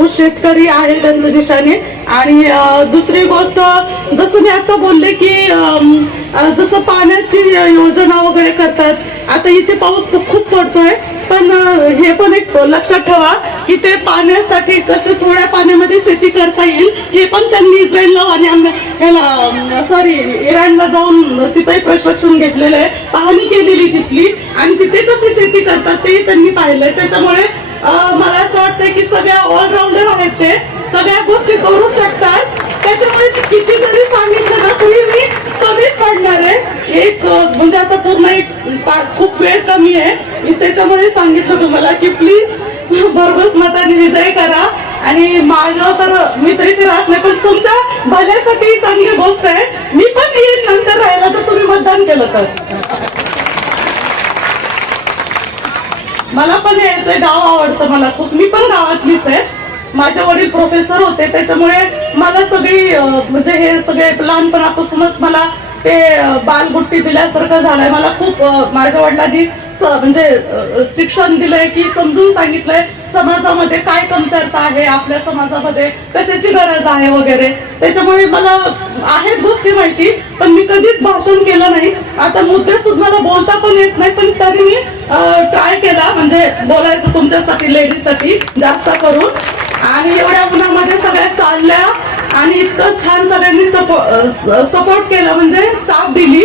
ऊस शेतकरी आहे त्यांच्या दिशाने आणि दुसरी गोष्ट जसं मी आता बोलले की जसं पाण्याची योजना वगैरे करतात आता इथे पाऊस खूप पडतोय. पण हे पण एक लक्षात ठेवा की ते पाण्यासाठी कसं थोड्या पाण्यामध्ये शेती करता येईल हे पण त्यांनी इस्रायलला आणि ह्याला सॉरी इराणला जाऊन तिथे प्रशिक्षण घेतलेलं आहे. पाहणी केलेली तिथली. आणि तिथे कशी शेती करतात तेही त्यांनी पाहिलंय. त्याच्यामुळे अं, मला वाटतं की सगळ्या ऑलराऊंडर आहेत ते. सगळ्या गोष्टी करू शकतात. त्याच्यामुळे किती जरी सांगितलं ना तरी मी कमीच पडणार आहे. एक म्हणजे आता पूर्ण एक खूप वेळ कमी आहे. मी त्याच्यामुळे सांगितलं तुम्हाला की प्लीज भरघोस मताने विजय करा. आणि माझं तर मी तरी ते राहत नाही पण तुमच्या भल्यासाठी चांगली गोष्ट आहे. मी पण येईल नंतर राहिला तर तुम्ही मतदान केलं तर. मला पण यायचं गाव आवडतं मला खूप. मी पण गावातलीच आहे. माझे वडील प्रोफेसर होते त्याच्यामुळे मला सगळी म्हणजे हे सगळे लहानपणापासूनच मला ते बालबुट्टी दिल्यासारखं झालंय. मला खूप माझ्या वडिलांनी म्हणजे शिक्षण दिलंय की समजून सांगितलंय समाजामध्ये काय कमतरता आहे आपल्या समाजामध्ये कशाची गरज आहे वगैरे. त्याच्यामुळे मला आहेत गोष्टी माहिती पण मी कधीच भाषण केलं नाही. आता मुद्दे सुद्धा मला बोलता पण येत नाही पण तरी मी बोलायचं तुमच्यासाठी लेडीजसाठी जास्त करून. आणि एवढ्या उन्हामध्ये सगळ्या चालल्या. आणि इतकं छान सगळ्यांनी सपोर्ट केला म्हणजे साथ दिली.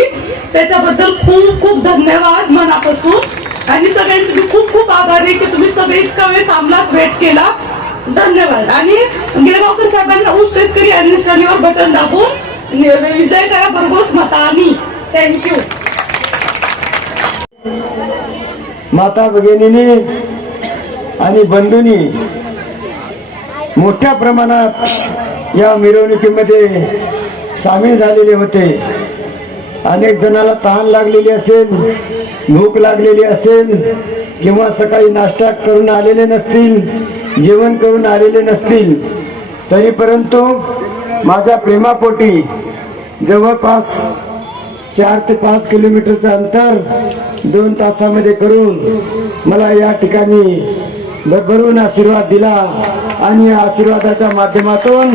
त्याच्याबद्दल खूप खूप धन्यवाद मनापासून. आणि सगळ्यांची मी खूप खूप आभारी की तुम्ही सगळे इतका वेळ थांबलात वेट केला. धन्यवाद. आणि गिरगावकर साहेबांना ऊस शेतकरी आणि शनिवार बटन दाबून विजय करा भरघोस मतानी. थँक्यू माता भगिनीने आणि बंधूंनी मोठ्या प्रमाणात या मिरवणुकीमध्ये सामील झालेले होते. अनेक जणाला तहान लागलेली असेल भूक लागलेली असेल किंवा सकाळी नाश्ता करून आलेले नसतील जेवण करून आलेले नसतील. तरी परंतु माझ्या प्रेमापोटी जवळपास चार ते पाच किलोमीटरचं अंतर दोन तासामध्ये करून मला या ठिकाणी भरभरून आशीर्वाद दिला आणि या आशीर्वादाच्या माध्यमातून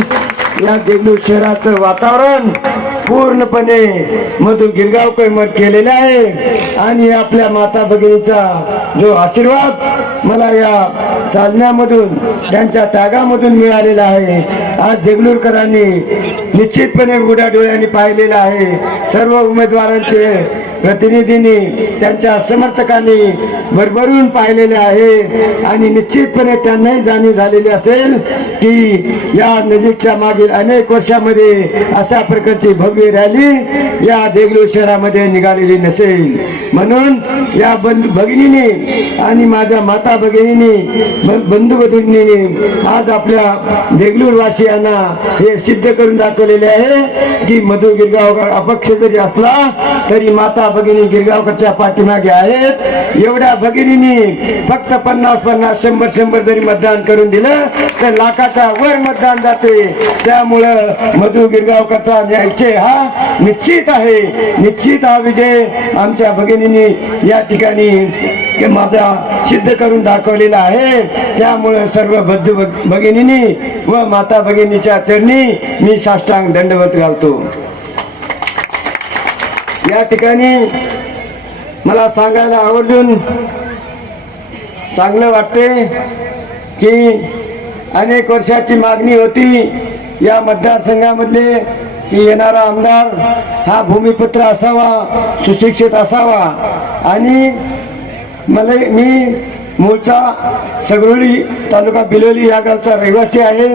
या देगलूर शहराचं वातावरण पूर्णपणे मधु गिरगावकर मत केलेले आहे. आणि आपल्या माता भगिनीचा जो आशीर्वाद मला या चालण्यामधून त्यांच्या त्यागामधून मिळालेला आहे. आज देगलूरकरांनी निश्चितपणे उघड्या डोळ्यांनी पाहिलेला आहे. सर्व उमेदवारांचे प्रतिनिधींनी त्यांच्या समर्थकांनी भरभरून पाहिलेले आहे आणि निश्चितपणे त्यांनाही जाणीव झालेली असेल की या नजीकच्या मागील अनेक वर्षामध्ये अशा प्रकारची भव्य रॅली या देगलूर शहरामध्ये निघालेली नसेल. म्हणून या बंधू भगिनीने आणि माझ्या माता भगिनीने ब- बंधू भगिनीने आज आपल्या देगलूर वासियांना हे सिद्ध करून दाखवलेले आहे की मधु गिरगावकर अपक्ष जरी असला तरी माता भगिनी गिरगावकरच्या पाठीमागे आहेत. एवढ्या भगिनीनी फक्त पन्नास पन्नास शंभर शंभर जरी मतदान करून दिलं तर लाखाच्या वर मतदान जाते. त्यामुळं मधु गिरगावकरचा न्यायचे हा निश्चित आहे. निश्चित हा विजय आमच्या भगिनी भगिनींनी या ठिकाणी माझा सिद्ध करून दाखवलेला आहे. त्यामुळे सर्व बद्ध भग- व माता भगिनीच्या चरणी मी साष्टांग दंडवत घालतो. या ठिकाणी मला सांगायला आवर्जून चांगलं वाटते की अनेक वर्षाची मागणी होती या मतदारसंघामध्ये की येणारा आमदार हा भूमिपुत्र असावा सुशिक्षित असावा. आणि मला मी मूळचा सगरोली तालुका बिलोली या गावचा रहिवासी आहे.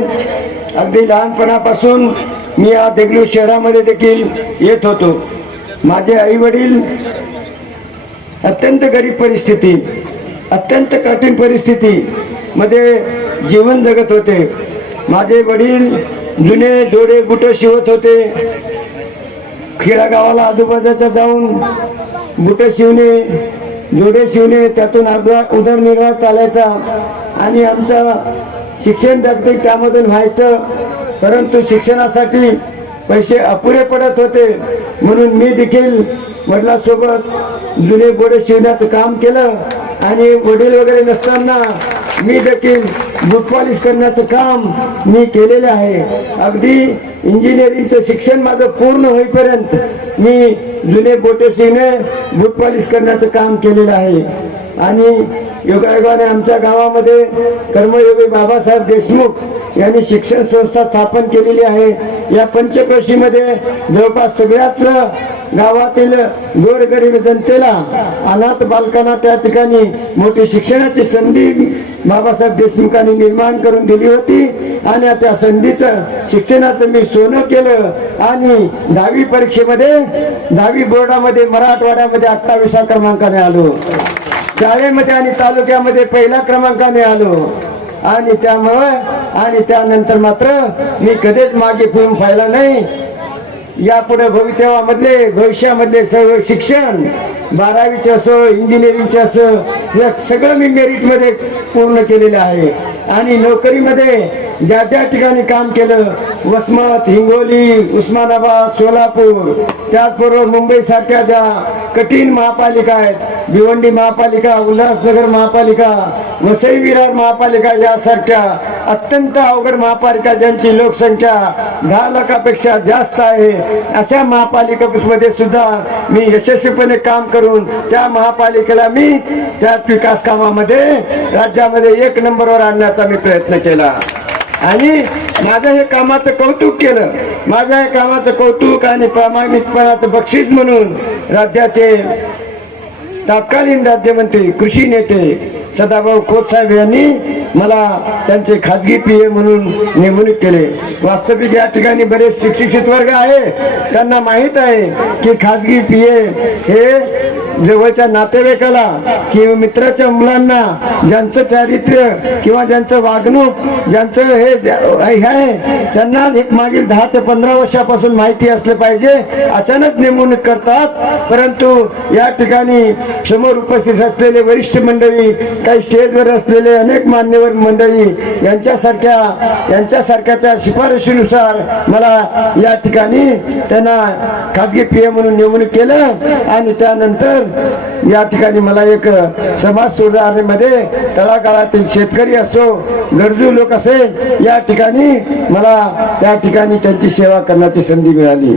अगदी लहानपणापासून मी या देगलूर शहरामध्ये देखील येत होतो. माझे आईवडील अत्यंत गरीब परिस्थिती अत्यंत कठीण परिस्थिती मध्ये जीवन जगत होते. माझे वडील जुने डोळे बुट शिवत होते. खेडागावाला आजूबाजूच्या जाऊन बुट शिवणे जोडे शिवणे त्यातून आपला उदरनिर्वाह चालायचा. आणि आमचं शिक्षण देखील त्यामधून व्हायचं. परंतु शिक्षणासाठी पैसे अपुरे पडत होते. म्हणून मी देखील वडिलांसोबत जुने बोडे शिवण्याचं काम केलं. आणि वडील वगैरे नसताना मी देखील बूट पॉलिश करण्याचं काम मी केलेलं आहे. अगदी इंजिनिअरिंगचं शिक्षण माझं पूर्ण होईपर्यंत मी जुने बोटेसिंगने बूट पॉलिश करण्याचं काम केलेलं आहे. आणि योगायोगाने आमच्या गावामध्ये कर्मयोगी बाबासाहेब देशमुख यांनी शिक्षण संस्था स्थापन केलेली आहे. या पंचक्रोशीमध्ये जवळपास सगळ्याच गावातील गोरगरीब जनतेला अनाथ बालकांना त्या ठिकाणी मोठी शिक्षणाची संधी बाबासाहेब देशमुखांनी निर्माण करून दिली होती. आणि त्या संधीचं शिक्षणाचं मी सोनं केलं. आणि दहावी परीक्षेमध्ये दहावी बोर्डामध्ये मराठवाड्यामध्ये अठ्ठावीसा क्रमांकाने आलो. शाळेमध्ये आणि तालुक्यामध्ये पहिल्या क्रमांकाने आलो. आणि त्यामुळं आणि त्यानंतर मात्र मी कधीच मागे फिरून पाहिला नाही. यापुढे भविष्यामधले भविष्यामधले सर्व शिक्षण बारावीचे असो इंजिनिअरिंगचे असो या सगळं मी मेरिटमध्ये पूर्ण केलेलं आहे. आणि नोकरीमध्ये ज्या ज्या ठिकाणी काम केलं वसमत हिंगोली उस्मानाबाद सोलापूर त्याचबरोबर मुंबईसारख्या ज्या कठीण महापालिका आहेत भिवंडी महापालिका उल्हासनगर महापालिका वसई विरार महापालिका यासारख्या अत्यंत अवघड महापालिका ज्यांची लोकसंख्या दहा लाखापेक्षा जास्त आहे अशा महापालिकेमध्ये सुद्धा मी यशस्वीपणे काम करून त्या महापालिकेला मी त्या विकास कामामध्ये राज्यामध्ये एक नंबरवर आणण्याचा मी प्रयत्न केला. आणि माझं हे कामाचं कौतुक केलं. माझ्या हे कामाचं कौतुक आणि प्रामाणिकपणाचं बक्षीस म्हणून राज्याचे तत्कालीन राज्यमंत्री कृषी नेते सदाभाऊ खोतसाहेब यांनी मला त्यांचे खाजगी पी ए म्हणून नेमणूक केले. वास्तविक या ठिकाणी बरेच शिक्षित वर्ग आहे. त्यांना माहीत आहे की खाजगी पी ए हे जवळच्या नातेवाईकाला किंवा मित्राच्या मुलांना ज्यांचं चारित्र्य किंवा ज्यांचं वागणूक ज्यांचं हे आहे त्यांना एक मागील दहा ते पंधरा वर्षापासून माहिती असलं पाहिजे. अचानक नेमणूक करतात परंतु या ठिकाणी समोर उपस्थित असलेले वरिष्ठ मंडळी काही स्टेजवर असलेले अनेक मान्यवर मंडळी यांच्यासारख्या यांच्यासारख्याच्या शिफारशीनुसार मला या ठिकाणी त्यांना खाजगी पी म्हणून नेमणूक केलं आणि त्यानंतर या ठिकाणी मला एक समाज सुधारणेमध्ये तळागाळातील शेतकरी असो गरजू लोक असेल या ठिकाणी मला त्या ठिकाणी त्यांची सेवा करण्याची संधी मिळाली.